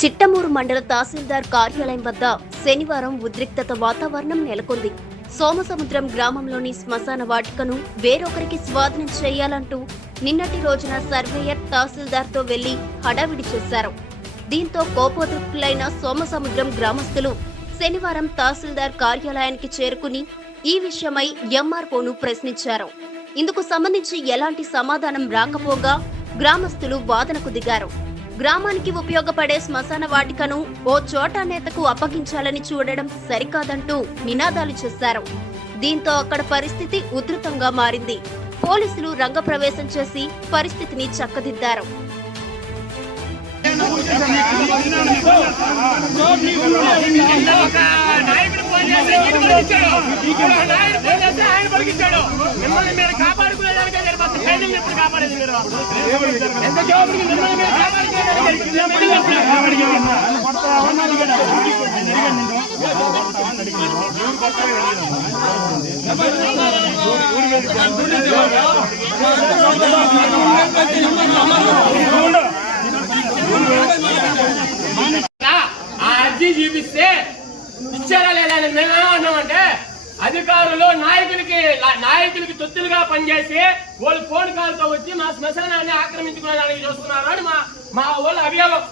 చిట్టమూరు మండల తహసీల్దార్ కార్యాలయం వద్ద శనివారం ఉద్రిక్తత వాతావరణం నెలకొంది. సోమసముద్రం గ్రామంలోని శ్మశాన వాటికను వేరొకరికి స్వాధీనం చేయాలంటూ నిన్నటి రోజున సర్వేయర్ తహసీల్దార్తో వెళ్ళి హడావిడి చేశారు. దీంతో కోపోద్రిక్తులైన సోమసముద్రం గ్రామస్తులు శనివారం తహసీల్దార్ కార్యాలయానికి చేరుకుని ఈ విషయమై ఎంఆర్ఓను ప్రశ్నించారు. ఇందుకు సంబంధించి ఎలాంటి సమాధానం రాకపోగా గ్రామస్తులు వాదనకు దిగారు. గ్రామానికి ఉపయోగపడే శ్మశాన వాటికను ఓ చోట నేతకు అప్పగించాలని చూడడం సరికాదంటూ నినాదాలు చేశారు. దీంతో అక్కడ పరిస్థితి ఉధృతంగా మారింది. పోలీసులు రంగప్రవేశం చేసి పరిస్థితిని చక్కదిద్దారు. ఆయన పలికించాడు. మిమ్మల్ని మీరు కాపాడుకునేదానికే ఎప్పుడు కాపాడేది మీరు? ఎంత మిమ్మల్ని మీరు ఆ అర్జీ చూపిస్తే ఇచ్చారా లేదా అని మేమేమన్నామంటే అధికారులు నాయకులకి నాయకులకి తొత్తులుగా పనిచేసి వాళ్ళు ఫోన్ కాల్తో వచ్చి మా శ్మశానాన్ని ఆక్రమించుకోవడానికి చూస్తున్నారు అని మా మా వాళ్ళు అభియోగం.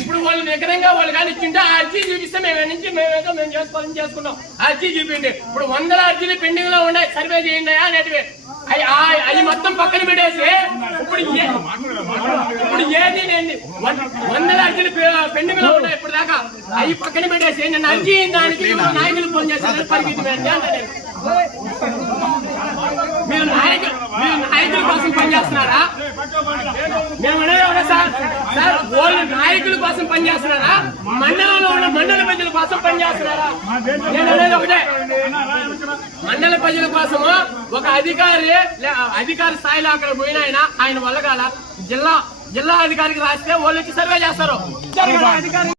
ఇప్పుడు వాళ్ళు నిగ్రహంగా వాళ్ళు కానీ ఇచ్చింటే ఆ అర్జీ చూపిస్తే మేము నుంచి మేమేదో మేము చేసుకోవాలని చేసుకున్నాం. అర్జీ చూపిండి ఇప్పుడు వందల అర్జీలు పెండింగ్లో ఉన్నాయి. సర్వే చేయండి అనేటివి. అవి ఆ- మొత్తం పక్కన పెట్టేసి ఇప్పుడు ఇప్పుడు ఏది లేని వందల అర్జీలు పెండింగ్లో ఉన్నాయి. ఇప్పుడు అవి పక్కన పెట్టేసి నేను అయిన దానికి నాయకులు ఫోన్ చేస్తారు పరిగెత్తి అంటే నేను మీరు నాయకులు మీరు నాయకుల కోసం పనిచేస్తున్నారా మేము అనేది సార్. సార్ వాళ్ళు నాయకుల కోసం పనిచేస్తున్నారా మండలంలో ఉన్న మండల ప్రజల కోసం పనిచేస్తున్నారా నేను అనేది ఒకటే. మండల ప్రజల కోసము ఒక అధికారి అధికారి స్థాయిలో అక్కడ పోయిన ఆయన ఆయన వల్ల కాల జిల్లా జిల్లా అధికారికి రాస్తే వాళ్ళు వచ్చి సర్వే చేస్తారు. అధికారి